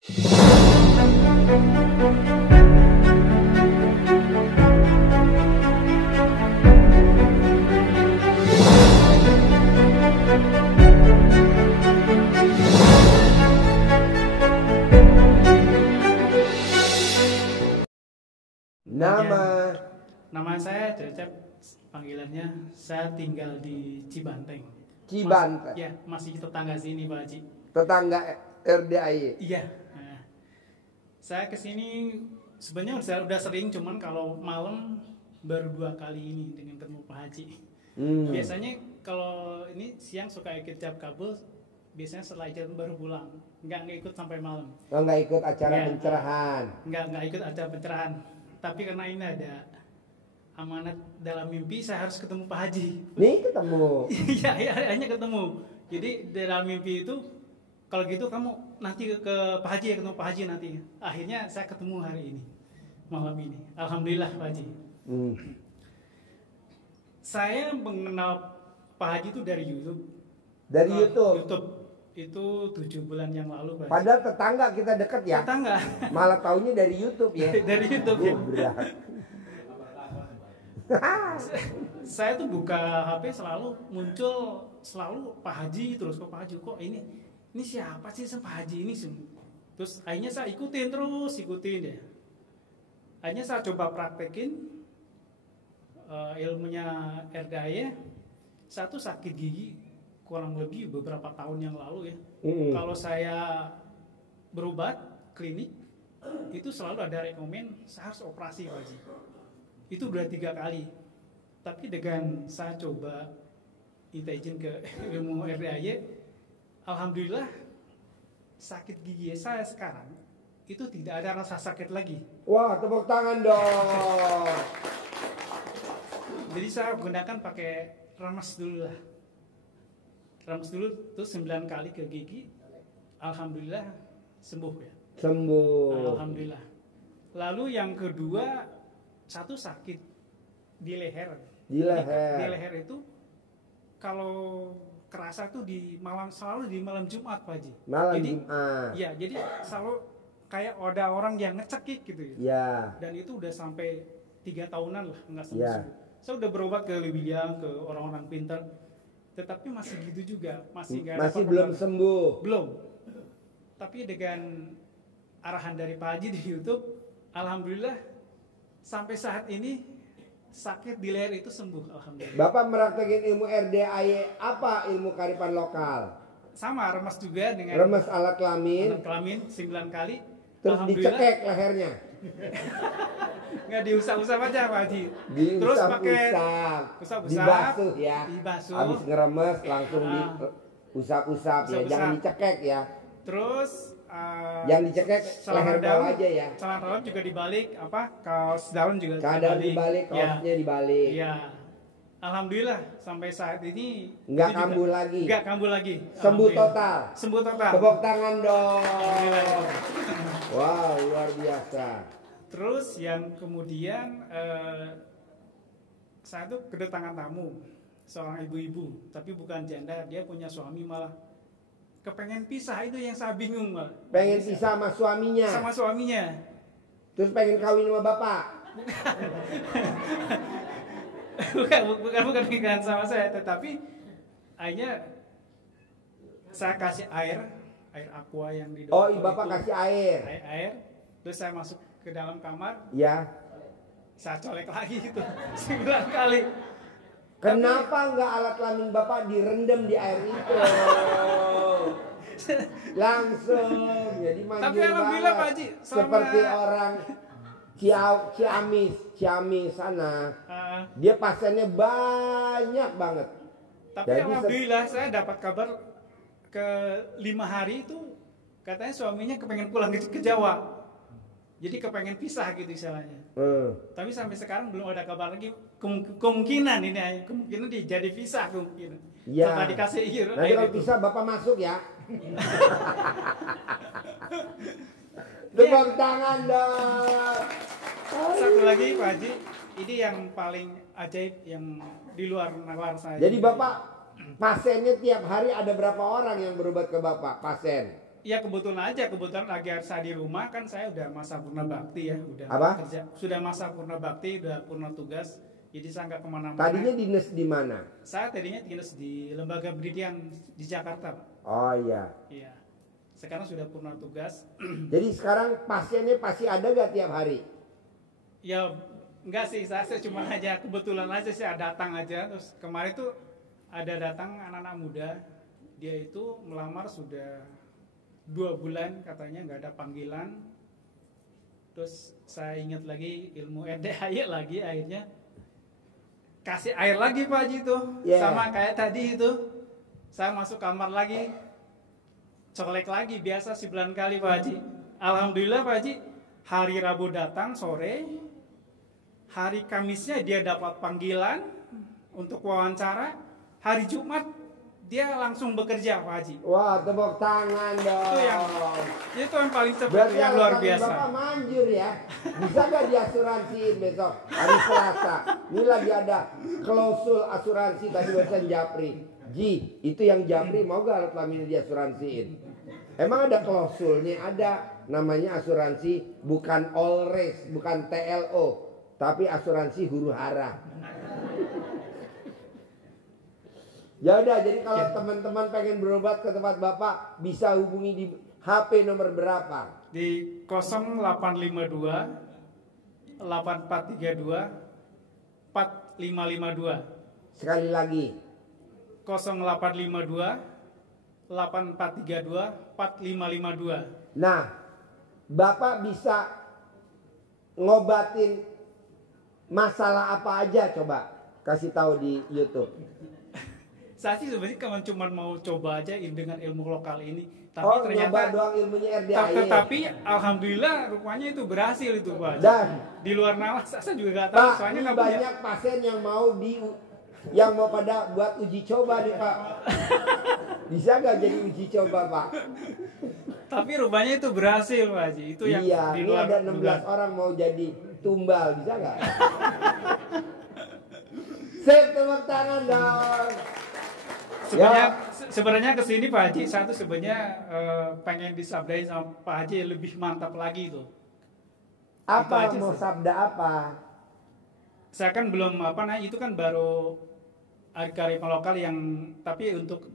Nama saya Cecep, panggilannya. Saya tinggal di Cibanteng. Cibanteng? Ya, masih tetangga sini Pak Haji. Tetangga RDAY? Iya. Nah, saya kesini sebenarnya udah sering, cuman kalau malam baru 2 kali ini dengan ketemu Pak Haji. Biasanya kalau ini siang suka ikut jab kabul, biasanya setelah itu baru pulang. Nggak ikut sampai malam. Oh, nggak ikut acara pencerahan? Nggak ikut acara pencerahan. Tapi karena ini ada amanat dalam mimpi, saya harus ketemu Pak Haji. Nih ketemu? Iya, hanya ketemu. Jadi dalam mimpi itu, kalau gitu kamu nanti ke Pak Haji ya, ketemu Pak Haji nanti. Akhirnya saya ketemu hari ini, malam ini. Alhamdulillah Pak Haji. Saya mengenal Pak Haji itu dari YouTube. Dari YouTube? YouTube. Itu 7 bulan yang lalu Pak Haji. Padahal tetangga kita dekat ya? Tetangga. Malah taunya dari YouTube ya? Dari YouTube ya. Berat. Saya tuh buka HP selalu muncul Pak Haji, terus kok Pak Haji, kok ini siapa sih Pak Haji ini? Terus akhirnya saya ikutin ya. Akhirnya saya coba praktekin ilmunya RDAY. Saya tuh sakit gigi kurang lebih beberapa tahun yang lalu ya. Kalau saya berobat klinik itu selalu ada rekomen saya harus operasi Pak Haji. Itu udah 3 kali. Tapi dengan saya coba minta izin ke ilmu RDAY, alhamdulillah sakit gigi saya sekarang itu tidak ada rasa sakit lagi. Wah, tepuk tangan dong. Jadi saya gunakan pakai remes dulu lah. Remes dulu tuh 9 kali ke gigi. Alhamdulillah sembuh ya. Sembuh. Alhamdulillah. Lalu yang kedua, satu sakit di leher. Di leher itu kalau kerasa tuh selalu di malam Jumat Pak Haji. Jumat. Iya, jadi selalu kayak ada orang yang ngecekik gitu ya. Iya. Dan itu udah sampai 3 tahunan lah nggak sembuh. Saya udah berobat ke Libiang, ke orang-orang pintar, tetapi masih gitu juga, masih belum sembuh. Belum. Tapi dengan arahan dari Pak Haji di YouTube, alhamdulillah sampai saat ini sakit di leher itu sembuh, alhamdulillah. Bapak meraktekin ilmu RDAY apa? Ilmu kearifan lokal? Sama, remes juga dengan remes alat kelamin. 9 kali. Terus dicekek lehernya. Nggak diusap-usap aja Pak Haji. Terus pakai dibasuh ya. Habis ngeremes langsung diusap-usap ya, jangan dicekek ya. Terus yang dicekek leher bawah aja ya. Celana dalam juga dibalik, kaos dalam juga dibalik, kaosnya dibalik. Iya. Alhamdulillah sampai saat ini nggak kambuh lagi. Nggak kambuh lagi. Sembuh total. Sembuh total. Tepuk tangan dong. Wow, luar biasa. Terus yang kemudian saya tuh kedatangan tamu, seorang ibu-ibu, tapi bukan janda, dia punya suami malah kepengen pisah, itu yang saya bingung malah. Pengen pisah sama suaminya? Sama suaminya. Terus pengen kawin sama bapak? bukan pernikahan sama saya, tetapi akhirnya saya kasih air aqua yang di dokter. Oh, bapak kasih air? Air, terus saya masuk ke dalam kamar. Ya. Saya colek lagi itu 9 kali. Kenapa nggak alat kelamin bapak direndam di air itu? Langsung jadi manjur. Tapi alhamdulillah Pak Haji, seperti orang Ciamis sana, dia pasiennya banyak banget. Tapi jadi alhamdulillah saya dapat kabar ke 5 hari itu katanya suaminya kepengen pulang ke Jawa. Jadi kepengen pisah gitu istilahnya. Tapi sampai sekarang belum ada kabar lagi. Kemungkinan jadi pisah kemungkinan. Ya. Setelah dikasih nanti kalau pisah bapak masuk ya. Tepuk tangan dong. Satu lagi Pak Haji, ini yang paling ajaib yang di luar nalar saya. Jadi bapak pasiennya tiap hari ada berapa orang yang berobat ke bapak pasien? Ya kebetulan lagi saya di rumah kan, saya udah masa purna bakti ya, udah kerja, sudah masa purna bakti, udah purna tugas, jadi saya nggak kemana-mana. Tadinya dinas di mana? Saya tadinya dinas di lembaga pendidikan di Jakarta, Pak. Oh iya. Iya. Sekarang sudah purna tugas. Jadi sekarang pasiennya pasti ada gak tiap hari? Ya enggak sih, saya cuma aja kebetulan aja saya datang aja. Terus kemarin tuh ada datang anak-anak muda, dia itu melamar sudah 2 bulan katanya nggak ada panggilan. Terus saya ingat lagi ilmu RDAY lagi, akhirnya kasih air lagi Pak Haji itu, sama kayak tadi itu. Saya masuk kamar lagi, colek lagi biasa 9 kali Pak Haji. Alhamdulillah Pak Haji, hari Rabu datang sore, hari Kamisnya dia dapat panggilan untuk wawancara, hari Jumat dia langsung bekerja Pak Haji. Wah, tepuk tangan dong. Itu yang paling cepat, yang luar biasa. Bapak manjur ya. Bisa gak diasuransiin besok hari Selasa? Ini lagi ada klausul asuransi tadi barusan Japri. Ji, itu yang Japri mau gak alat kelamin diasuransiin? Emang ada klausulnya? Ada, namanya asuransi bukan all risk, bukan TLO, tapi asuransi huru hara. Ya udah, jadi kalau teman-teman pengen berobat ke tempat Bapak, bisa hubungi di HP nomor berapa? Di 0852 8432 4552. Sekali lagi. 0852 8432 4552. Nah, Bapak bisa ngobatin masalah apa aja, coba kasih tahu di YouTube. Saya sih sebenarnya cuma mau coba aja dengan ilmu lokal ini, tapi ternyata doang ilmunya RDAY. Tapi alhamdulillah rupanya itu berhasil itu Pak. Dan di luar nalar saya juga nggak tahu. Pak, soalnya banyak pasien yang mau pada buat uji coba nih Pak. Bisa nggak jadi uji coba Pak? Tapi rupanya itu berhasil Pak Haji. Itu yang di luar. Ini ada 16 orang mau jadi tumbal, bisa nggak? Sip, tepuk tangan dong. Sebenarnya kesini Pak Haji, saya tuh sebenarnya pengen disabdain sama Pak Haji lebih mantap lagi tuh. Apa mau sabda apa? Saya kan belum itu kan baru kearifan lokal yang, tapi untuk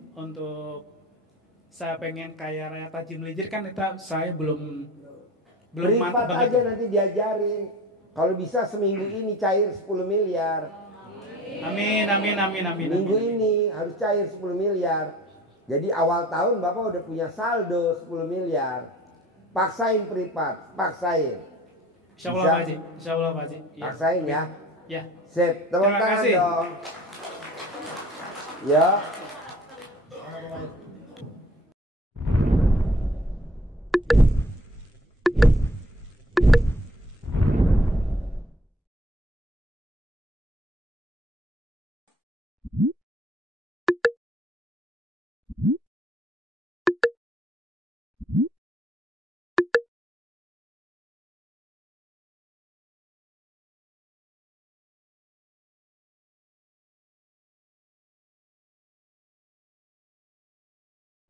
saya pengen kayak Raya Tajim Lijir kan saya belum mantap banget. Aja nanti diajarin. Kalau bisa seminggu ini cair 10 miliar. Amin. Minggu ini harus cair 10 miliar. Jadi awal tahun Bapak udah punya saldo 10 miliar. Paksain privat, paksain. Insyaallah Pak Haji. Paksain ya. Ya. Sip, tepuk tangan dong. Ya.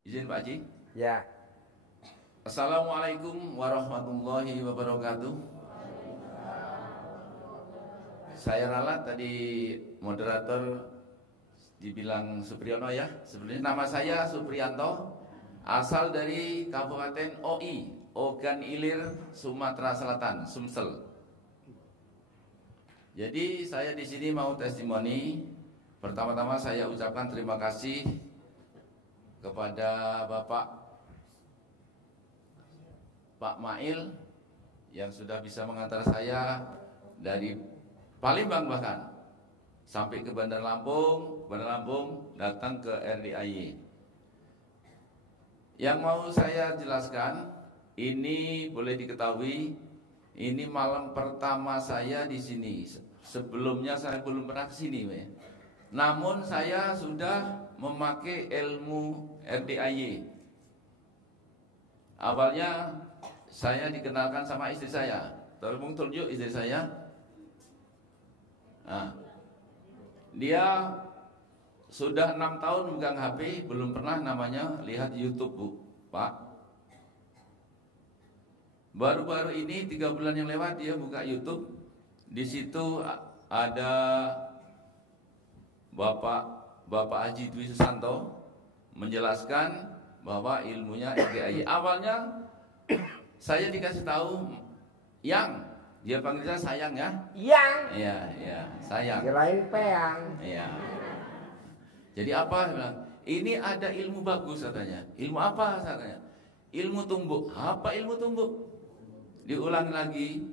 Izin Pak Haji? Ya. Assalamualaikum warahmatullahi wabarakatuh. Saya ralat tadi moderator dibilang Supriyono ya. Sebenarnya nama saya Supriyanto, asal dari Kabupaten OI, Ogan Ilir, Sumatera Selatan, Sumsel. Jadi saya di sini mau testimoni. Pertama-tama saya ucapkan terima kasih kepada Pak Mail yang sudah bisa mengantar saya dari Palembang bahkan sampai ke Bandar Lampung datang ke RDAY. Yang mau saya jelaskan, ini boleh diketahui, ini malam pertama saya di sini. Sebelumnya saya belum pernah ke sini, namun saya sudah memakai ilmu RDAY. Awalnya saya dikenalkan sama istri saya. Tolong tunjuk istri saya. Nah, dia sudah 6 tahun megang HP, belum pernah namanya lihat YouTube, Bu, Pak. Baru-baru ini 3 bulan yang lewat dia buka YouTube. Di situ ada Bapak Haji Dwi Susanto menjelaskan bahwa ilmunya RDAY. Awalnya saya dikasih tahu yang dia panggil saya sayang ya. Yang. Iya, sayang. Kirain peang. Iya. Jadi apa? Dia bilang, ini ada ilmu bagus katanya. Ilmu apa katanya? Ilmu tumbuk. Apa ilmu tumbuk? Diulang lagi.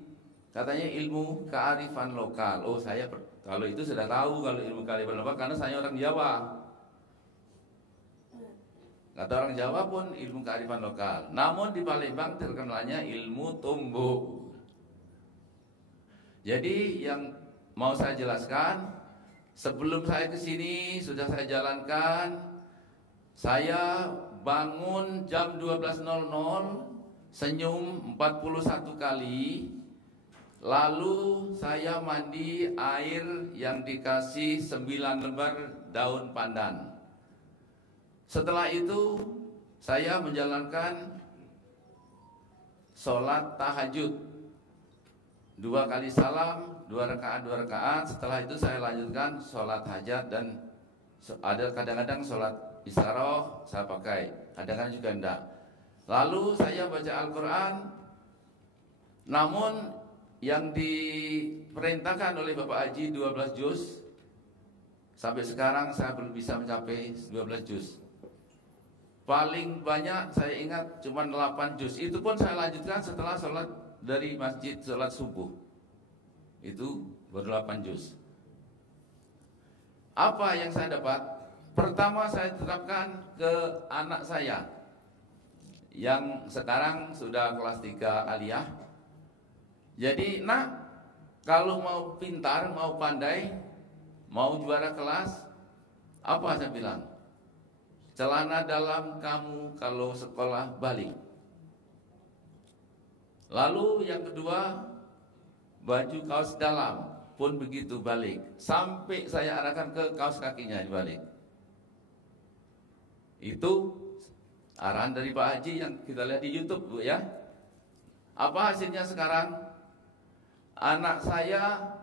Katanya ilmu kearifan lokal. Oh, saya kalau itu sudah tahu kalau ilmu kearifan lokal karena saya orang Jawa. Kata orang Jawa pun ilmu kearifan lokal. Namun di Palembang terkenalnya ilmu tumbuk. Jadi yang mau saya jelaskan, sebelum saya ke sini sudah saya jalankan. Saya bangun jam 12.00, senyum 41 kali. Lalu saya mandi air yang dikasih 9 lembar daun pandan. Setelah itu saya menjalankan sholat tahajud 2 kali salam, 2 rakaat. Setelah itu saya lanjutkan sholat hajat dan ada kadang-kadang sholat isyaroh saya pakai, kadang-kadang juga enggak. Lalu saya baca Al-Quran. Namun yang diperintahkan oleh Bapak Haji 12 juz, sampai sekarang saya belum bisa mencapai 12 juz. Paling banyak saya ingat cuma 8 juz. Itu pun saya lanjutkan setelah sholat dari masjid, sholat subuh. Itu baru 8 juz. Apa yang saya dapat? Pertama saya terapkan ke anak saya yang sekarang sudah kelas 3 aliyah. Jadi nak, kalau mau pintar, mau pandai, mau juara kelas, apa saya bilang? Celana dalam kamu kalau sekolah balik. Lalu yang kedua, baju kaos dalam pun begitu balik. Sampai saya arahkan ke kaos kakinya dibalik. Itu arahan dari Pak Haji yang kita lihat di YouTube, Bu ya. Apa hasilnya sekarang? Anak saya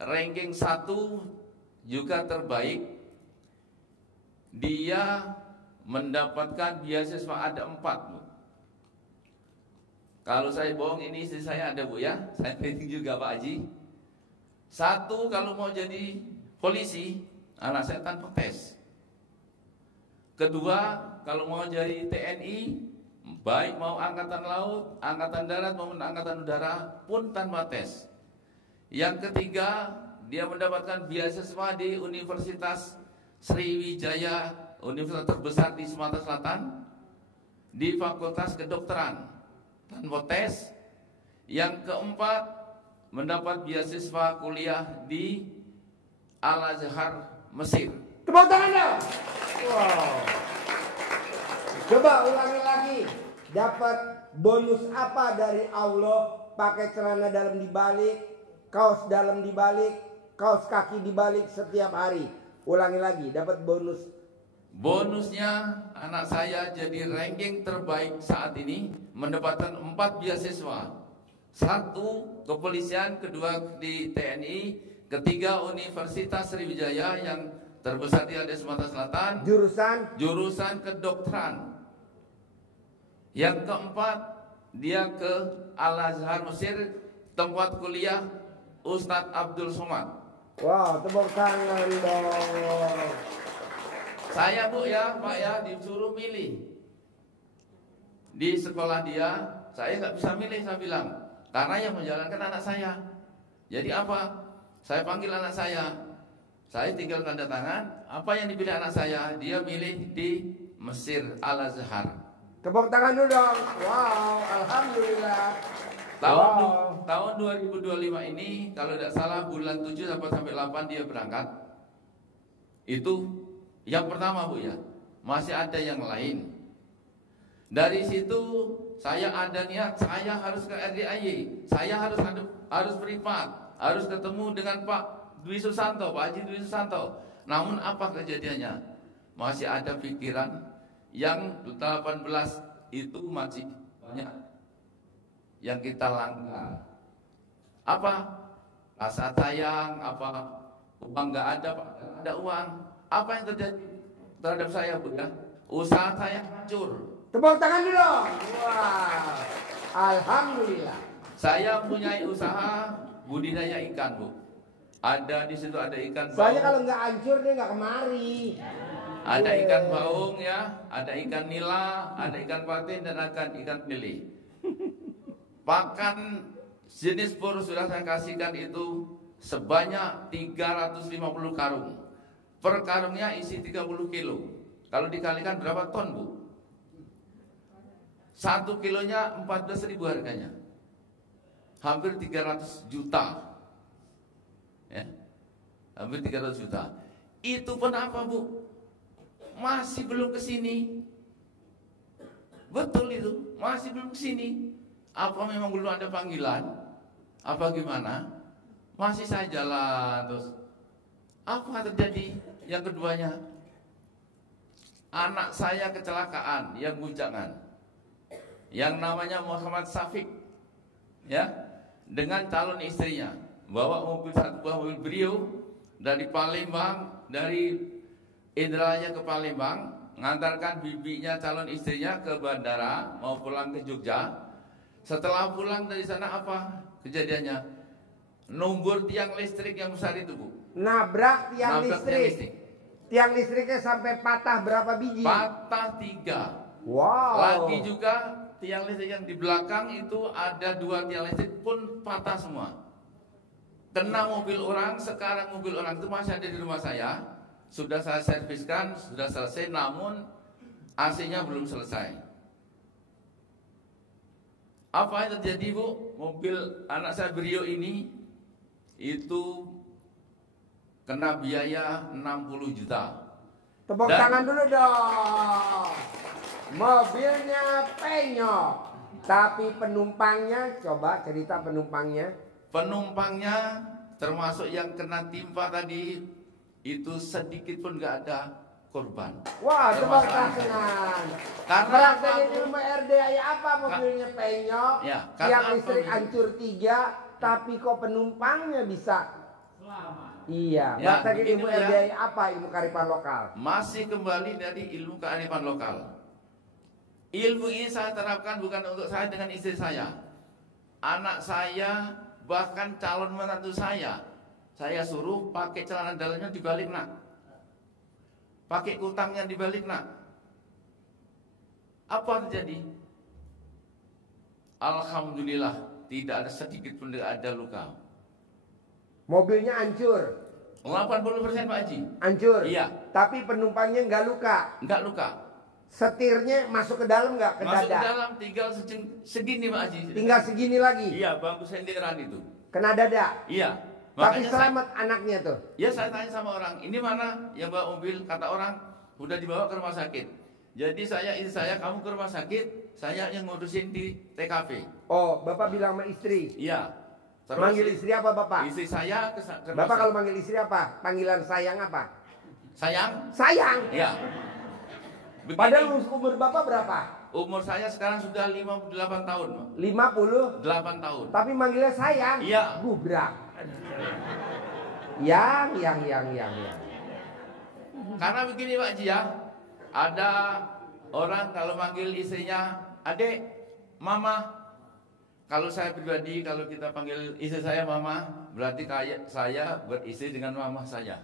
ranking 1 juga terbaik. Dia mendapatkan beasiswa ada 4, Bu. Kalau saya bohong ini istri saya ada, Bu ya. Saya training juga Pak Haji. 1 kalau mau jadi polisi, anak saya tanpa tes. Kedua, kalau mau jadi TNI, baik mau angkatan laut, angkatan darat maupun angkatan udara pun tanpa tes. Yang ketiga, dia mendapatkan beasiswa di Universitas Sriwijaya, universitas terbesar di Sumatera Selatan, di Fakultas Kedokteran tanpa tes. Yang keempat, mendapat beasiswa kuliah di Al-Azhar, Mesir. Tepuk tangan dong. Wow. Coba ulangi lagi. Dapat bonus apa dari Allah? Pakai celana dalam dibalik, kaos dalam dibalik, kaos kaki dibalik setiap hari. Ulangi lagi. Dapat bonus. Bonusnya anak saya jadi ranking terbaik saat ini, mendapatkan 4 beasiswa. 1 kepolisian, 2 di TNI, 3 Universitas Sriwijaya yang terbesar di Sumatera Selatan. Jurusan kedokteran. Yang keempat, dia ke Al-Azhar Mesir, tempat kuliah Ustadz Abdul Somad. Wow, tepuk tangan dong. Saya, Bu ya, Pak ya, disuruh milih. Di sekolah dia, saya nggak bisa milih, saya bilang, karena yang menjalankan anak saya. Jadi apa? Saya panggil anak saya tinggal tanda tangan. Apa yang dipilih anak saya? Dia milih di Mesir, Al-Azhar. Tepuk tangan dulu dong. Wow, alhamdulillah. Tahun 2025 ini, kalau tidak salah bulan 7 sampai 8 dia berangkat. Itu yang pertama, Bu ya. Masih ada yang lain. Dari situ saya ada niat, saya harus ke RDAY. Saya harus privat, harus ketemu dengan Pak Dwi Susanto, Pak Haji Dwi Susanto. Namun apa kejadiannya? Masih ada pikiran yang 18 itu masih banyak yang kita langgar. Apa? Rasa sayang, apa? Uang nggak ada, Pak. Nggak ada uang. Apa yang terjadi terhadap saya, Bu ya? Usaha saya hancur. Tepuk tangan dulu. Wah, alhamdulillah. Saya punya usaha budidaya ikan, Bu. Ada di situ ada ikan baung. Soalnya kalau nggak hancur dia nggak kemari. Ada ikan baung ya, ada ikan nila, ada ikan patin dan ada ikan lele. Pakan jenis pur sudah saya kasihkan itu sebanyak 350 karung. Per karungnya isi 30 kilo. Kalau dikalikan berapa ton, Bu? 1 kilonya 14.000 harganya. Hampir 300 juta. Ya. Hampir 300 juta. Itu pun apa, Bu? Masih belum ke sini. Betul itu, masih belum ke sini. Apa memang belum ada panggilan? Apa gimana? Masih saya jalan terus. Apa terjadi? Yang keduanya, anak saya kecelakaan yang guncangan, yang namanya Muhammad Syafiq, ya, dengan calon istrinya, bawa satu buah mobil Brio dari Palembang, dari Indralaya ke Palembang, mengantarkan bibinya calon istrinya ke bandara, mau pulang ke Jogja. Setelah pulang dari sana apa kejadiannya? Numbur tiang listrik yang besar itu, Bu. Nabrak tiang listrik. Tiang listriknya sampai patah berapa biji? Patah 3. Wow. Lagi juga tiang listrik yang di belakang itu ada 2 tiang listrik pun patah semua. Kena mobil orang. Sekarang mobil orang itu masih ada di rumah saya. Sudah saya serviskan, sudah selesai, namun AC-nya belum selesai. Apa yang terjadi, Bu? Mobil anak saya Brio ini itu kena biaya 60 juta. Tepuk tangan dulu dong. Mobilnya penyok, tapi penumpangnya, coba cerita penumpangnya. Penumpangnya termasuk yang kena timpa tadi itu sedikit pun nggak ada korban. Wah, tepuk tangan. Karena praktek ilmu RDI apa mobilnya penyok, ya, tiang listrik hancur 3, tapi kok penumpangnya bisa selamat. Iya, ya, praktek ilmu ya. RDI apa? Ilmu kearifan lokal. Masih kembali dari ilmu kearifan lokal. Ilmu ini saya terapkan bukan untuk saya dengan istri saya, anak saya, bahkan calon menantu saya suruh pakai celana dalamnya dibalik, nak. Pakai kutangnya dibalik, nak. Apa terjadi? Alhamdulillah, tidak ada sedikit pun ada luka. Mobilnya hancur. 80% Pak Haji. Hancur. Iya. Tapi penumpangnya nggak luka. Nggak luka. Setirnya masuk ke dalam nggak? Ke Masuk dada. ke dalam, tinggal segini Pak Haji. Tinggal segini lagi. Iya, bangku senderan itu. Kena dada. Iya. Tapi Makanya selamat anaknya tuh. Ya, saya tanya sama orang, ini mana yang bawa mobil? Kata orang, udah dibawa ke rumah sakit. Jadi istri saya, kamu ke rumah sakit, saya yang ngurusin di TKP. Oh, Bapak bilang sama istri. Iya. Terus Manggil istri apa Bapak? Istri saya ke rumah Bapak sakit. kalau manggil istri apa? Panggilan sayang apa? Sayang? Sayang. Iya. Begini, Padahal umur Bapak berapa? umur saya sekarang sudah 58 tahun. 58 tahun. Tapi manggilnya sayang. Iya. Gubrak. Yang. Karena begini Pak Haji ya, ada orang kalau manggil istrinya adek, mama. Kalau saya pribadi, kalau kita panggil istri saya mama, berarti kayak saya beristri dengan mama saya.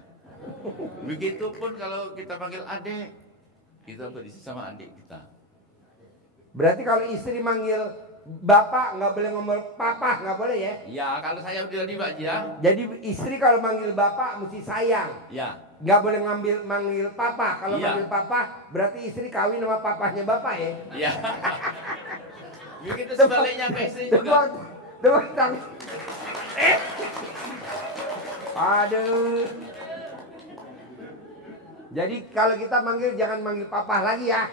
Begitupun kalau kita panggil adek, kita beristri sama adik kita. Berarti kalau istri manggil Bapak nggak boleh ngomong papa, nggak boleh ya? Ya, kalau saya pribadi Pak Haji ya. Jadi istri kalau manggil Bapak mesti sayang. Ya. Nggak boleh manggil papa. Kalau Iya. manggil papa berarti istri kawin sama papahnya Bapak ya? Ya. Begitu sebaliknya ke istri juga. Tepuk tangan. Aduh. Jadi kalau kita manggil jangan manggil papa lagi ya.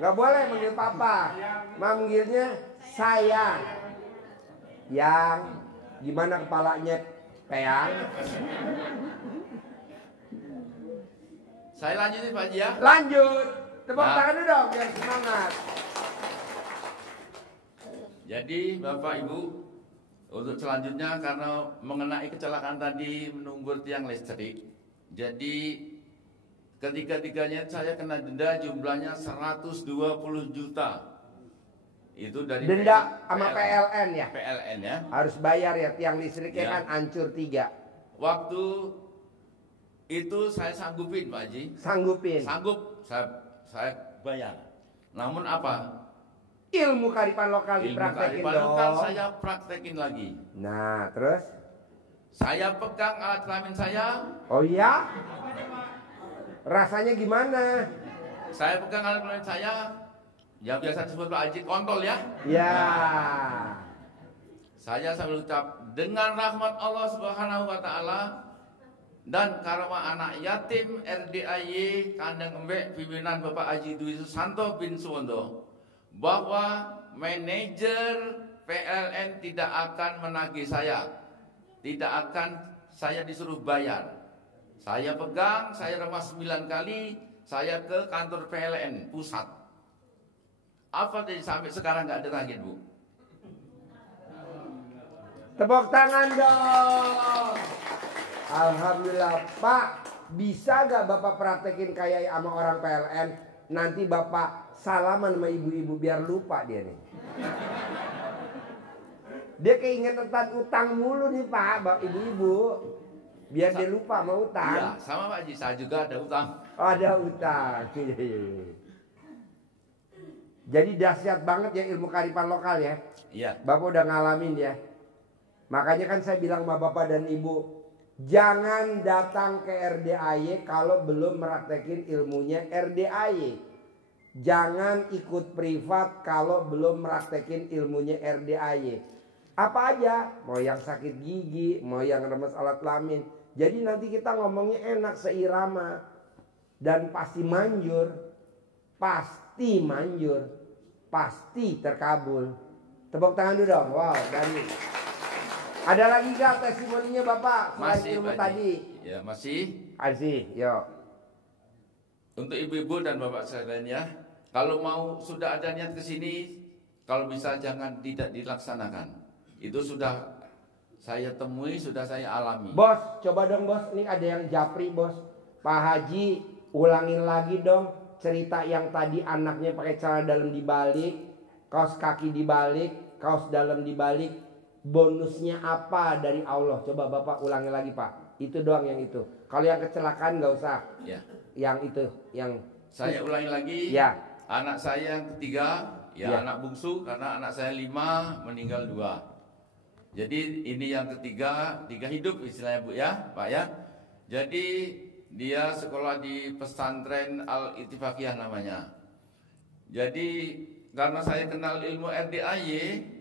Nggak boleh manggil papa. Manggilnya sayang. Yang gimana kepalanya Peyang? Saya lanjutin Pak Haji ya. Lanjut. Tepuk Nah. tangan dulu dong biar semangat. Jadi Bapak Ibu, untuk selanjutnya karena mengenai kecelakaan tadi menunggu tiang listrik, jadi ketiga-tiganya saya kena denda jumlahnya 120 juta. Itu dari denda sama PLN ya? PLN ya. Harus bayar ya, tiang listriknya Ya. kan hancur 3. Waktu itu saya sanggupin Pak Haji. Sanggupin. Sanggup saya bayar. Namun apa? Ilmu kearifan lokal Ilmu dipraktekin kearifan dong. lokal saya praktekin lagi. Nah, terus? Saya pegang alat kelamin saya. Oh iya? Rasanya gimana? Saya pegang alat kelamin saya. Yang biasa disebut Pak Haji kontol ya. Ya. Saya sambil ucap, dengan rahmat Allah Subhanahu wa taala dan karma anak yatim RDAY Kandang Embek pimpinan Bapak Haji Dwi Susanto bin Suwondo, bahwa manajer PLN tidak akan menagih saya, tidak akan saya disuruh bayar. Saya pegang, saya remas 9 kali, saya ke kantor PLN pusat. Apa jadi sampai sekarang nggak ada lagi, Bu? Tepuk tangan dong. Alhamdulillah. Pak, bisa gak Bapak praktekin kayak sama orang PLN? Nanti Bapak salaman sama ibu-ibu biar lupa dia nih. Dia keingetan utang mulu nih Pak, ibu-ibu. Biar dia lupa sama utang. Iya, sama Pak Haji, saya juga ada utang. Oh, ada utang. Jadi dahsyat banget ya ilmu kearifan lokal ya. Iya. Bapak udah ngalamin ya. Makanya kan saya bilang sama Bapak dan Ibu, jangan datang ke RDAY kalau belum meraktekin ilmunya RDAY. Jangan ikut privat kalau belum meraktekin ilmunya RDAY. Apa aja, mau yang sakit gigi, mau yang remes alat kelamin. Jadi nanti kita ngomongnya enak, seirama. Dan pasti manjur. Pasti manjur. Pasti terkabul. Tepuk tangan dulu dong. Wow, dari... Ada lagi gak testimoninya Bapak selain Masih ilmu Pak Haji. tadi? Ya, masih. Masih, yuk. Untuk ibu-ibu dan bapak sekalian ya, kalau mau sudah ada niat ke sini, kalau bisa jangan tidak dilaksanakan. Itu sudah saya temui, sudah saya alami. Bos, coba dong bos, ini ada yang japri bos. Pak Haji, ulangin lagi dong cerita yang tadi anaknya pakai celana dalam dibalik, kaos kaki dibalik, kaos dalam dibalik. Bonusnya apa dari Allah? Coba Bapak ulangi lagi Pak. Itu doang yang itu. Kalau yang kecelakaan nggak usah. Ya. Yang itu, yang Saya ulangi lagi. ya. Anak saya yang ketiga, ya, Ya. anak bungsu karena anak saya 5 meninggal 2. Jadi ini yang ketiga hidup istilahnya Bu ya, Pak ya. Jadi dia sekolah di pesantren Al-Ittifaqiyah namanya. Jadi karena saya kenal ilmu RDAY,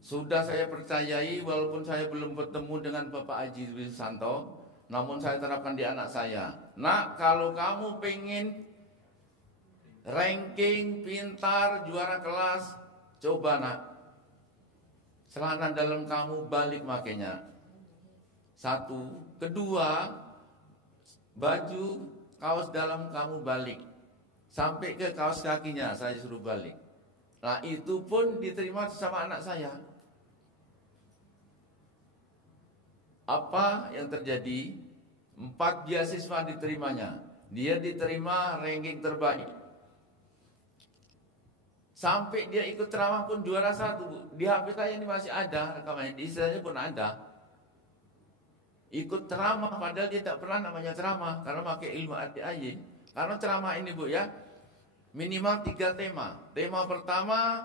sudah saya percayai walaupun saya belum bertemu dengan Bapak Haji Dwi Susanto, namun saya terapkan di anak saya. Nak, kalau kamu pengen ranking pintar juara kelas, coba nak, celana dalam kamu balik makanya. 1, kedua, baju kaos dalam kamu balik, sampai ke kaos kakinya saya suruh balik. Nah itu pun diterima sama anak saya. Apa yang terjadi? 4 beasiswa diterimanya. Dia diterima ranking terbaik. Sampai dia ikut ceramah pun juara 1. Di HP saya ini masih ada rekamannya, di istilahnya pun ada. Ikut ceramah padahal dia tak pernah namanya ceramah karena pakai ilmu RDAY. Karena ceramah ini Bu ya, minimal 3 tema. Tema pertama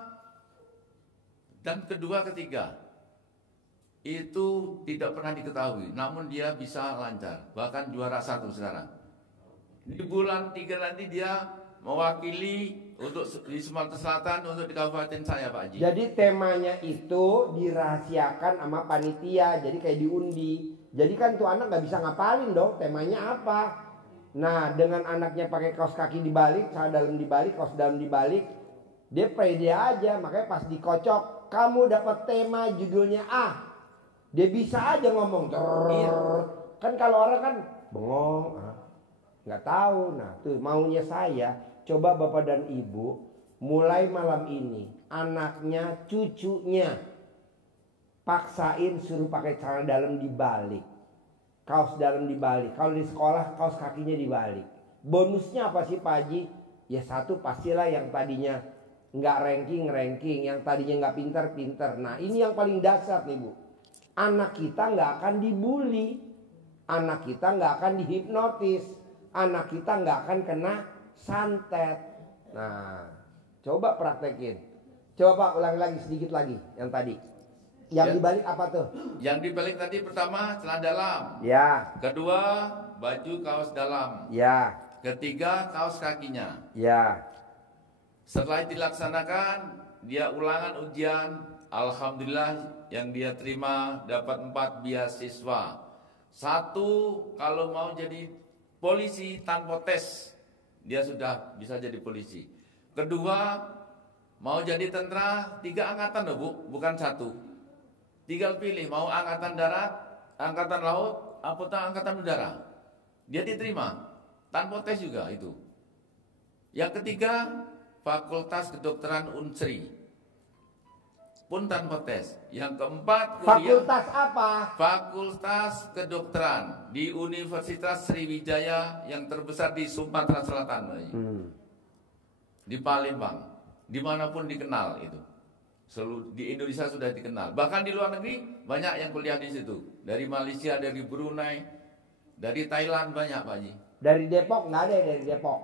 dan kedua, ketiga itu tidak pernah diketahui, namun dia bisa lancar, bahkan juara 1 sekarang. Di bulan 3 nanti dia mewakili untuk di Sumatera Selatan untuk di kabupaten saya Pak Haji. Jadi temanya itu dirahasiakan sama panitia, jadi kayak diundi. Jadi kan tuh anak nggak bisa ngapalin dong temanya apa. Nah dengan anaknya pakai kaos kaki dibalik, celana dalam dibalik, kaos dalam dibalik, dia pede aja. Makanya pas dikocok, kamu dapat tema judulnya A, dia bisa aja ngomong. Kan kalau orang kan bengong, nggak tahu. Nah tuh maunya saya, coba Bapak dan Ibu mulai malam ini anaknya, cucunya paksain suruh pakai celana dalam dibalik, kaos dalam dibalik. Kalau di sekolah kaos kakinya dibalik. Bonusnya apa sih Pak Haji? Ya satu pastilah yang tadinya nggak ranking, yang tadinya nggak pinter. Nah ini yang paling dasar nih Bu. Anak kita nggak akan dibully, anak kita nggak akan dihipnotis, anak kita nggak akan kena santet. Nah coba praktekin. Coba Pak ulang lagi sedikit lagi yang tadi. Yang dibalik apa tuh? Yang dibalik tadi pertama celana dalam. Ya. Kedua baju kaos dalam. Ya. Ketiga kaos kakinya. Ya. Setelah dilaksanakan dia ulangan ujian, alhamdulillah yang dia terima dapat 4 beasiswa. 1 kalau mau jadi polisi tanpa tes dia sudah bisa jadi polisi. Kedua mau jadi tentara 3 angkatan loh Bu, bukan 1. Tinggal pilih mau angkatan darat, angkatan laut, atau angkatan udara. Dia diterima tanpa tes juga itu. Yang ketiga, Fakultas Kedokteran Unsri pun tanpa tes. Yang keempat, Fakultas apa? Fakultas Kedokteran di Universitas Sriwijaya yang terbesar di Sumatera Selatan. Di Palembang, dimanapun dikenal itu. Di Indonesia sudah dikenal. Bahkan di luar negeri banyak yang kuliah di situ. Dari Malaysia, dari Brunei, dari Thailand banyak Pak Haji. Dari Depok nggak ada ya dari Depok?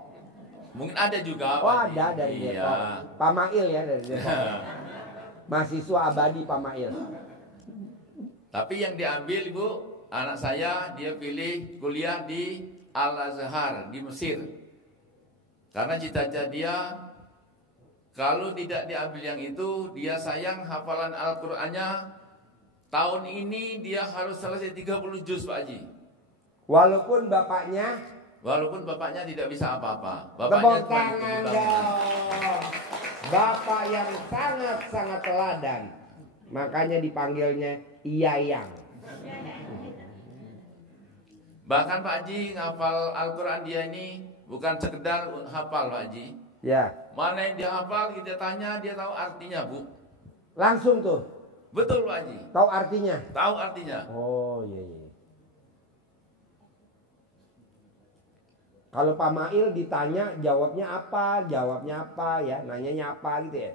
Mungkin ada juga Oh Pak Haji. ada dari Depok. Pak Mail ya dari Depok. Mahasiswa abadi Pak Mail. Tapi yang diambil Ibu, anak saya dia pilih kuliah di Al-Azhar di Mesir. Karena cita-cita dia kalau tidak diambil yang itu, dia sayang hafalan Al-Qur'annya. Tahun ini dia harus selesai 30 juz Pak Haji. Walaupun bapaknya tidak bisa apa-apa. Tepuk tangan dong. Bapak yang sangat-sangat teladan. Makanya dipanggilnya Iyayang. Bahkan Pak Haji ngapal Al-Qur'an dia ini bukan sekedar hafal Pak Haji. Ya. Mana yang dia hafal kita tanya dia tahu artinya Bu. Langsung tuh. Betul Pak Haji. Tahu artinya? Tahu artinya. Oh iya. Kalau Pak Mail ditanya jawabnya apa ya, nanyanya apa gitu ya.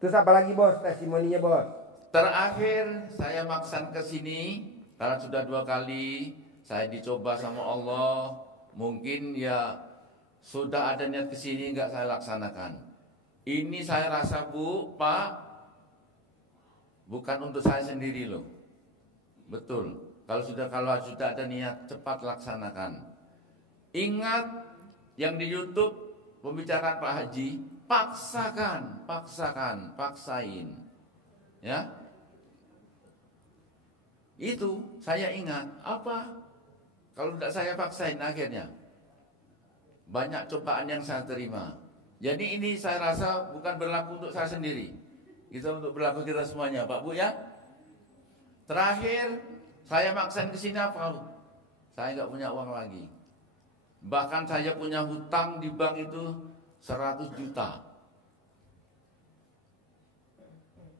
Terus apa lagi Bos testimoninya Bos? Terakhir saya maksan ke sini karena sudah 2 kali saya dicoba sama Allah. Mungkin ya sudah ada niat ke sini nggak saya laksanakan. Ini saya rasa Bu, Pak, bukan untuk saya sendiri loh. Betul. Kalau sudah ada niat cepat laksanakan. Ingat yang di YouTube pembicaraan Pak Haji, paksain. Ya. Itu saya ingat apa? Kalau tidak saya paksain akhirnya banyak cobaan yang saya terima. Jadi ini saya rasa bukan berlaku untuk saya sendiri. Kita untuk berlaku kita semuanya, Pak Bu ya. Terakhir saya maksain ke sini apa? Saya nggak punya uang lagi. Bahkan saya punya hutang di bank itu 100 juta.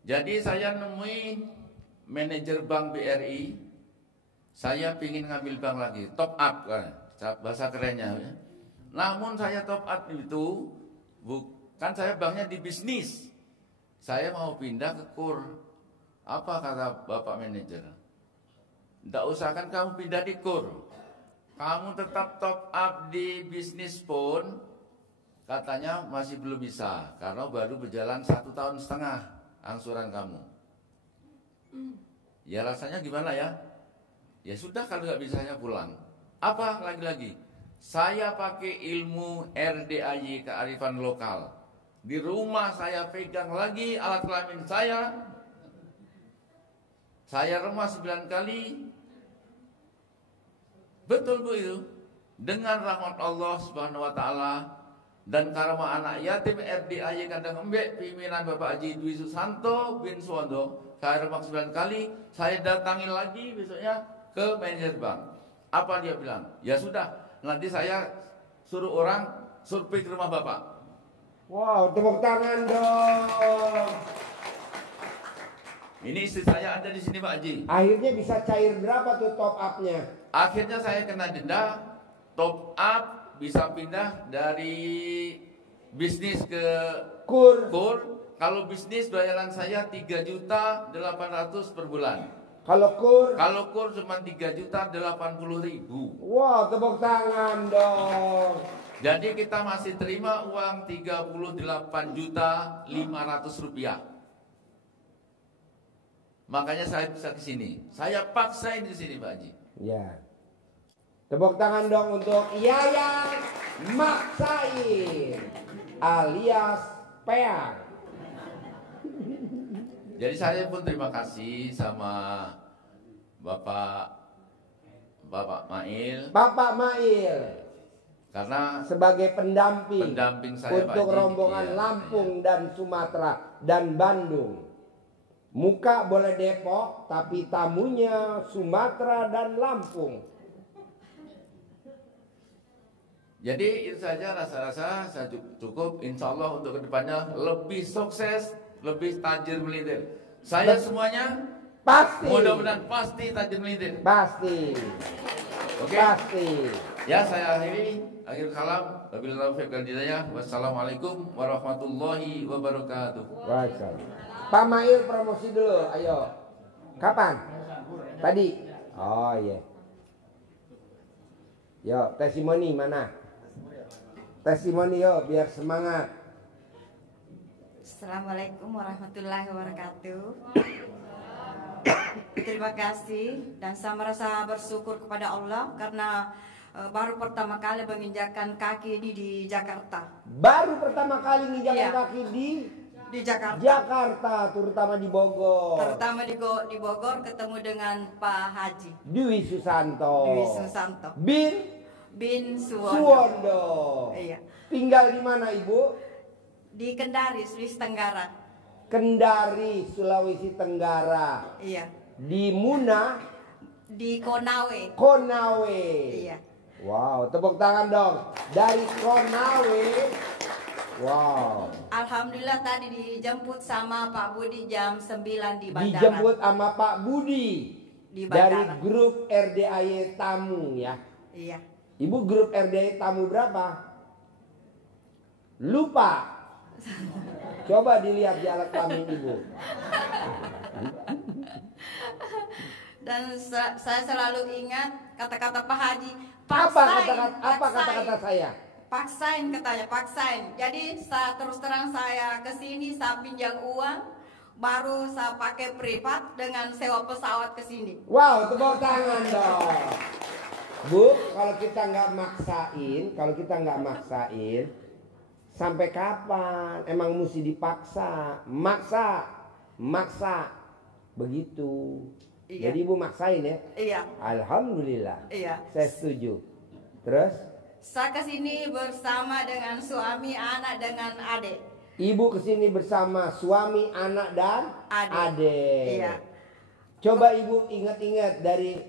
Jadi saya nemui manajer bank BRI. Saya pingin ngambil bank lagi, top up kan, bahasa kerennya. Ya. Namun saya top up itu bukan saya banknya di bisnis. Saya mau pindah ke KUR. Apa kata Bapak manajer? Tidak usah kan kamu pindah di KUR. Kamu tetap top up di bisnis pun katanya masih belum bisa karena baru berjalan 1,5 tahun angsuran kamu. Ya rasanya gimana ya? Ya sudah kalau nggak bisa saya pulang. Apa lagi-lagi? Saya pakai ilmu RDAY kearifan lokal. Di rumah saya pegang lagi alat kelamin saya. Saya remas 9 kali. Betul Bu itu. Dengan rahmat Allah Subhanahu wa taala dan karma anak yatim RDAY Kandang Embek pimpinan Bapak Haji Dwi Susanto bin Suwondo, saya remas 9 kali, saya datangi lagi besoknya ke manajer bank. Apa dia bilang? Ya sudah, nanti saya suruh orang survei ke rumah Bapak. Wow, tepuk tangan dong. Ini istri saya ada di sini Pak Haji. Akhirnya bisa cair berapa tuh top up-nya? Akhirnya saya kena denda, top up bisa pindah dari bisnis ke Kur. Kalau bisnis bayaran saya 3.800.000 per bulan. Kalau kur? Kalau kur cuma 3.080.000. Wow, tepuk tangan dong. Jadi kita masih terima uang 38.500.000 rupiah. Makanya saya bisa ke sini. Saya paksain di sini Pak Haji. Ya. Tepuk tangan dong untuk Yayang Maksain alias Peang. Jadi saya pun terima kasih sama Bapak Mail. Bapak Mail. Karena Sebagai pendamping saya untuk Pak Haji. rombongan Iya, Lampung dan Sumatera dan Bandung. Muka boleh Depok, tapi tamunya Sumatera dan Lampung. Jadi itu saja rasa-rasa saya cukup. Insya Allah untuk kedepannya lebih sukses, lebih tajir melintir. Saya semuanya Pasti. mudah-mudahan pasti tajir melintir. Pasti. Oke. Pasti. Ya saya akhir kalam. Wabillahi taufiq wal hidayah. Wassalamualaikum warahmatullahi wabarakatuh. Waalaikumsalam. Pak Mail promosi dulu, ayo. Kapan? Tadi. Oh iya. Yo, testimoni mana? Testimoni yo, biar semangat. Assalamualaikum warahmatullahi wabarakatuh. Terima kasih dan saya merasa bersyukur kepada Allah karena baru pertama kali menginjakkan kaki ini di Jakarta. Baru pertama kali menginjakkan Iya. kaki di Jakarta. Jakarta, terutama di Bogor. Terutama di Bogor ketemu dengan Pak Haji Dwi Susanto. Dwi Susanto bin Suwondo. Iya. Tinggal di mana Ibu? Di Kendari, Sulawesi Tenggara. Kendari, Sulawesi Tenggara. Iya. Di Muna, Di Konawe. Konawe. Iya. Wow, tepuk tangan dong. Dari Konawe. Wow. Alhamdulillah tadi dijemput sama Pak Budi jam 9 di bandara. Dijemput sama Pak Budi Di dari bandara. grup RDAY Tamu ya. Iya. Ibu grup RDAY Tamu berapa? Lupa. Coba dilihat di alat kelamin Ibu. Dan saya selalu ingat kata-kata Pak Haji. Apa kata-kata saya? Paksain katanya, paksain. Jadi saya terus terang saya kesini, saya pinjam uang, baru saya pakai privat dengan sewa pesawat ke sini. Wow, tepuk tangan dong. Bu, kalau kita nggak maksain, sampai kapan? Emang mesti dipaksa, maksa, begitu. Iya. Jadi Ibu maksain ya? Iya. Alhamdulillah. Iya. Saya setuju. Terus? Saya kesini bersama dengan suami, anak, dengan adik. Ibu kesini bersama suami, anak, dan adik. Iya. Coba Ibu ingat-ingat dari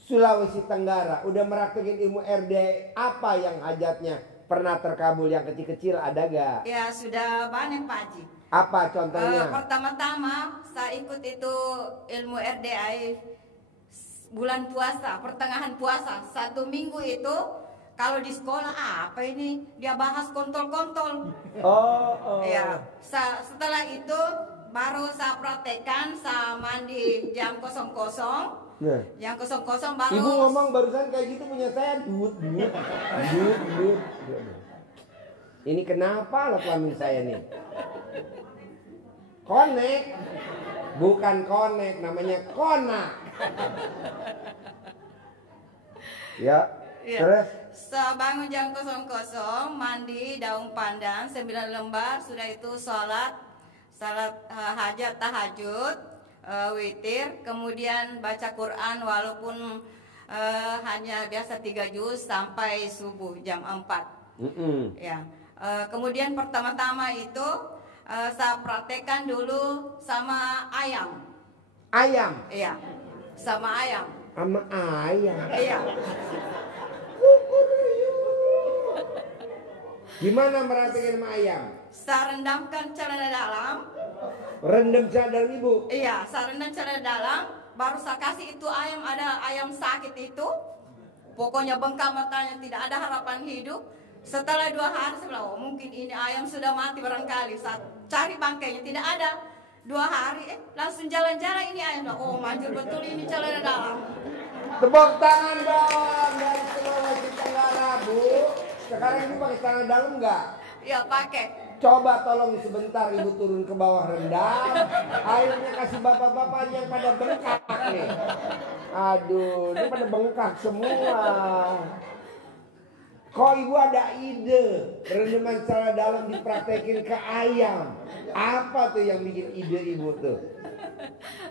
Sulawesi Tenggara. Udah meraktekin ilmu RD, apa yang hajatnya pernah terkabul? Yang kecil-kecil ada gak? Ya sudah banyak Pak Haji. Apa contohnya? Pertama-tama saya ikut itu ilmu RDI bulan puasa, pertengahan puasa. 1 minggu itu kalau di sekolah apa ini dia bahas kontol-kontol. Oh. Ya, setelah itu baru saya praktekkan, saya mandi jam 00. Nah. Yang 00 baru. Ibu ngomong barusan kayak gitu punya saya duit. Ini kenapa alat kelamin saya nih? Konek. Bukan konek, namanya konak. Ya, terus Saya bangun jam 00, mandi daun pandan 9 lembar, sudah itu salat hajat tahajud, witir, kemudian baca Quran walaupun hanya biasa 3 juz sampai subuh jam 4. Ya. Kemudian pertama-tama itu saya praktekkan dulu sama ayam. ayam. Iya. Sama ayam. Sama ayam. Iya. Gimana merhatiin sama ayam? Saya rendamkan celana dalam. Rendam celana dalam ibu? Iya, saya rendam celana dalam. Baru saya kasih itu ayam, ada ayam sakit itu. Pokoknya bengkak matanya, tidak ada harapan hidup. Setelah 2 hari saya bilang, oh mungkin ini ayam sudah mati barangkali. Saya cari bangkainya, tidak ada. 2 hari, langsung jalan-jalan ini ayam. Oh manjur betul ini celana dalam. Tepuk tangan dong dari Sulawesi Tenggara, Bu. Sekarang ibu pakai celana dalam nggak? Iya pakai. Coba tolong sebentar ibu turun ke bawah rendam. Airnya kasih bapak-bapak yang pada bengkak nih. Aduh, ini pada bengkak semua. Kok ibu ada ide rendaman celana dalam dipraktekin ke ayam? Apa tuh yang bikin ide ibu tuh?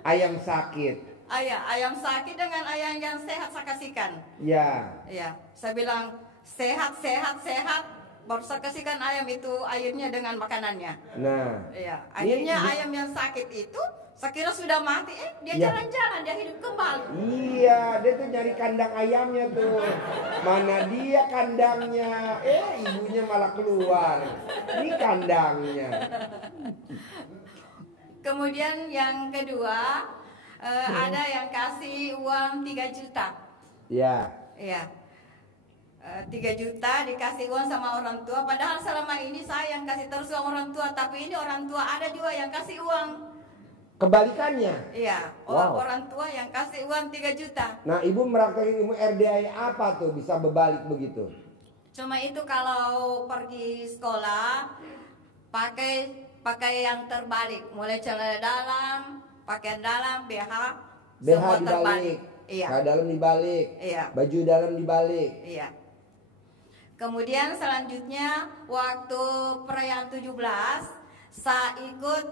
Ayam sakit. Ayam sakit dengan ayam yang sehat saya kasihkan. Ya. Iya, saya bilang sehat. Baru saya kasihkan ayam itu airnya dengan makanannya. Nah. Iya, akhirnya ayam yang sakit itu saya kira sudah mati, dia jalan-jalan, dia hidup kembali. Iya, dia tuh nyari kandang ayamnya tuh. Mana dia kandangnya? Ibunya malah keluar. Ini kandangnya. Kemudian yang kedua, ada yang kasih uang 3 juta. Ya. Iya. 3 juta dikasih uang sama orang tua. Padahal selama ini saya yang kasih terus uang orang tua, tapi ini orang tua ada juga yang kasih uang. Kebalikannya. Iya, Wow. Orang tua yang kasih uang 3 juta. Nah, ibu meraktekin ilmu RDI apa tuh bisa berbalik begitu? Cuma itu kalau pergi sekolah pakai yang terbalik, mulai celana dalam, pakaian dalam, BH semua dibalik, terbalik. Iya. celana dalam dibalik, Iya. baju dalam dibalik. Iya. Kemudian selanjutnya waktu perayaan 17 saya ikut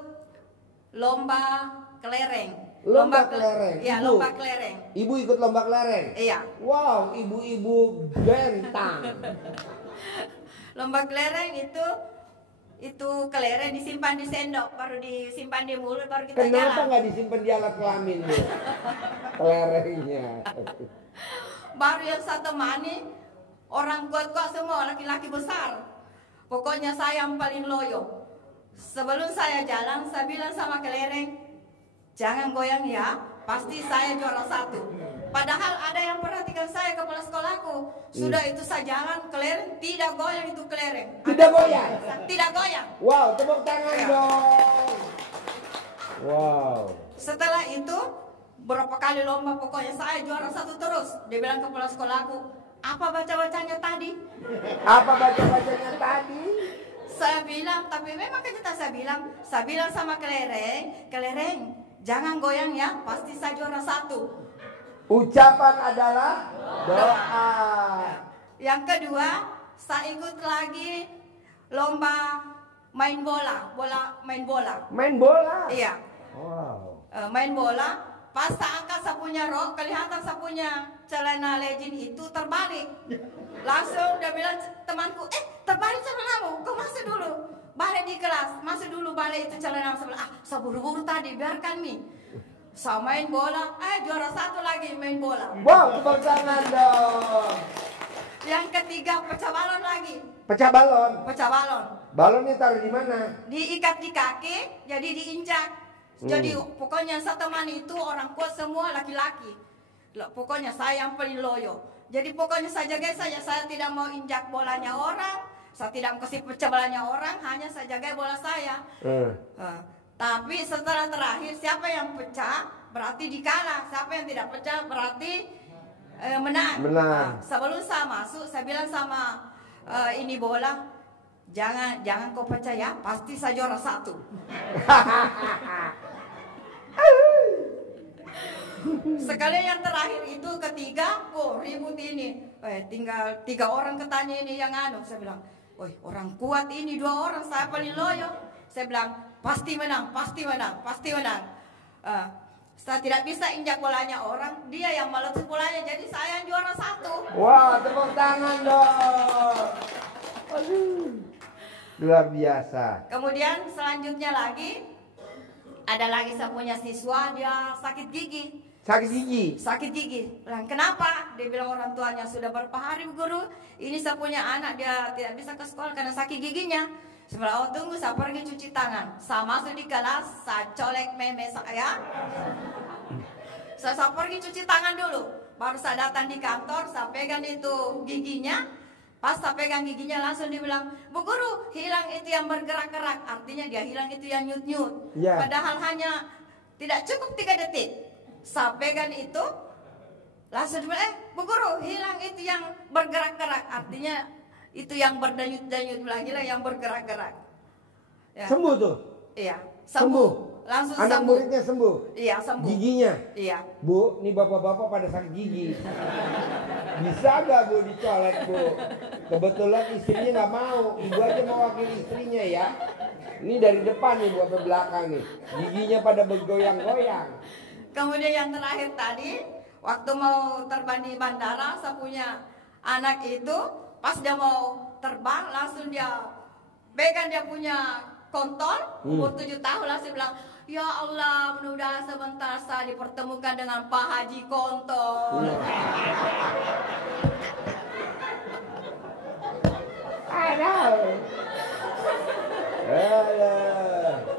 lomba kelereng. Lomba kelereng. Iya, Ibu? lomba kelereng. Ibu ikut lomba kelereng? Iya. Wow, ibu-ibu bentang. Lomba kelereng itu kelereng disimpan di sendok, baru disimpan di mulut, baru kita Kenapa jalan. nggak disimpan di alat kelamin Bu? Kelerengnya. Baru yang satu temani orang kuat-kuat semua, laki-laki besar. Pokoknya saya yang paling loyo. Sebelum saya jalan, saya bilang sama kelereng, jangan goyang ya, pasti saya juara 1. Padahal ada yang perhatikan saya, kepala sekolahku. Sudah itu saya jalan, kelereng tidak goyang itu kelereng. Tidak goyang? Tidak goyang. Wow, tepuk tangan Ya. dong. Wow. Setelah itu, berapa kali lomba pokoknya saya juara 1 terus. Dia bilang kepala sekolahku, apa baca-bacanya tadi? Apa baca-bacanya tadi? Saya bilang, tapi memang kenyataan saya bilang sama kelereng, jangan goyang ya, pasti saya juara 1. Ucapan adalah doa. Yang kedua, saya ikut lagi lomba main bola. Main bola? Iya, Wow. main bola. Pas saya angkat saya punya rok, kelihatan saya punya celana legend itu terbalik. Langsung dia bilang temanku, terbalik celanamu, kau masuk dulu. Balik di kelas, masuk dulu balik itu celana sebelah. Saya buru-buru tadi, biarkan Mi. Saya main bola, juara 1 lagi main bola. Wow, tepuk tangan dong. Yang ketiga pecah balon lagi. Pecah balon. Pecah balon. Balonnya taruh di mana? Diikat di kaki, jadi diinjak. Jadi pokoknya saya teman itu orang kuat semua laki-laki. Pokoknya saya yang paling loyo. Jadi pokoknya saya jaga saja, saya tidak mau injak bolanya orang, saya tidak mau kasih pecah bolanya orang, hanya saya jaga bola saya. Tapi setelah terakhir siapa yang pecah berarti dikalah, siapa yang tidak pecah berarti menang. Sebelum saya masuk saya bilang sama ini bola, jangan kau pecah ya, pasti saya juara 1. Sekali yang terakhir itu ketiga, ribut ini. Tinggal 3 orang ketanya ini yang saya bilang, woi orang kuat ini 2 orang, saya paling loyo. Saya bilang, pasti menang. Saya tidak bisa injak bolanya orang, dia yang meletus bolanya, jadi saya yang juara 1. Wah, tepuk tangan dong. Aduh, luar biasa. Kemudian selanjutnya lagi, ada lagi saya punya siswa, dia sakit gigi. Sakit gigi. Sakit gigi. Bilang, kenapa? Dia bilang orang tuanya, sudah berapa hari Bu Guru, ini saya punya anak, dia tidak bisa ke sekolah karena sakit giginya. Saya bilang, oh tunggu, saya pergi cuci tangan. Saya masuk di kelas, saya colek meme saya. Saya pergi cuci tangan dulu. Baru saya datang di kantor, saya pegang itu giginya. Pas saya pegang giginya langsung dibilang, Bu Guru, hilang itu yang bergerak-gerak. Artinya dia hilang itu yang nyut-nyut. Ya. Padahal hanya tidak cukup 3 detik. Saya pegang itu, langsung dibilang, Bu Guru, hilang itu yang bergerak-gerak. Artinya itu yang berdenyut-denyut, bilang hilang yang bergerak-gerak. Ya. Sembuh tuh. Iya, Sembuh. Langsung Anak sembuh. muridnya sembuh. Iya, sembuh. Giginya. Iya. Bu, nih bapak-bapak pada sakit gigi. Bisa gak Bu dicolek Bu? Kebetulan istrinya nggak mau. Ibu aja mau wakil istrinya ya. Ini dari depan nih Bu sampai belakang nih. Giginya pada bergoyang-goyang. Kemudian yang terakhir tadi, waktu mau terbang di bandara, saya punya anak itu, pas dia mau terbang, langsung dia pegang dia punya kontol, umur 7 tahun, langsung bilang, ya Allah, mudah-mudahan sebentar saya dipertemukan dengan Pak Haji Kontol. Aduh.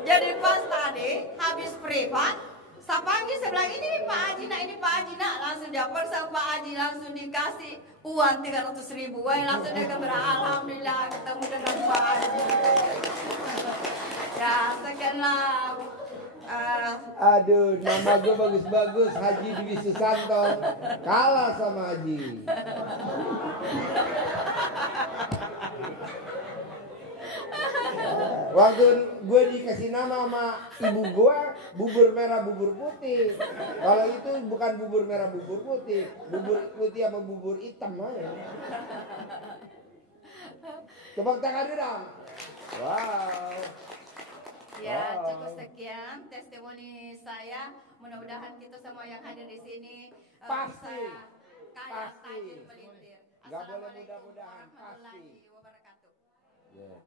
Jadi pas tadi, habis privat, saya panggil, saya bilang, ini nih Pak Haji nak, ini Pak Haji nak. Langsung dia periksa Pak Haji, langsung dikasih uang 300.000. Wah, langsung dia kembali, alhamdulillah ketemu dengan Pak Haji. Ya, sekianlah. Aduh, nama gue bagus-bagus, Haji Dwi Susanto. Kalah sama Haji. Waktu gue dikasih nama sama ibu gue, bubur merah bubur putih. Kalau itu bukan bubur merah bubur putih, bubur putih sama bubur hitam aja. Tepuk tangan dong. Wow. Ya, cukup sekian testimoni saya. Mudah-mudahan kita semua yang hadir di sini Pasti. bisa kaya, Pasti. tajir, melintir. Nggak boleh Assalamualaikum mudah-mudahan, warahmatullahi pasti. wabarakatuh. Yeah.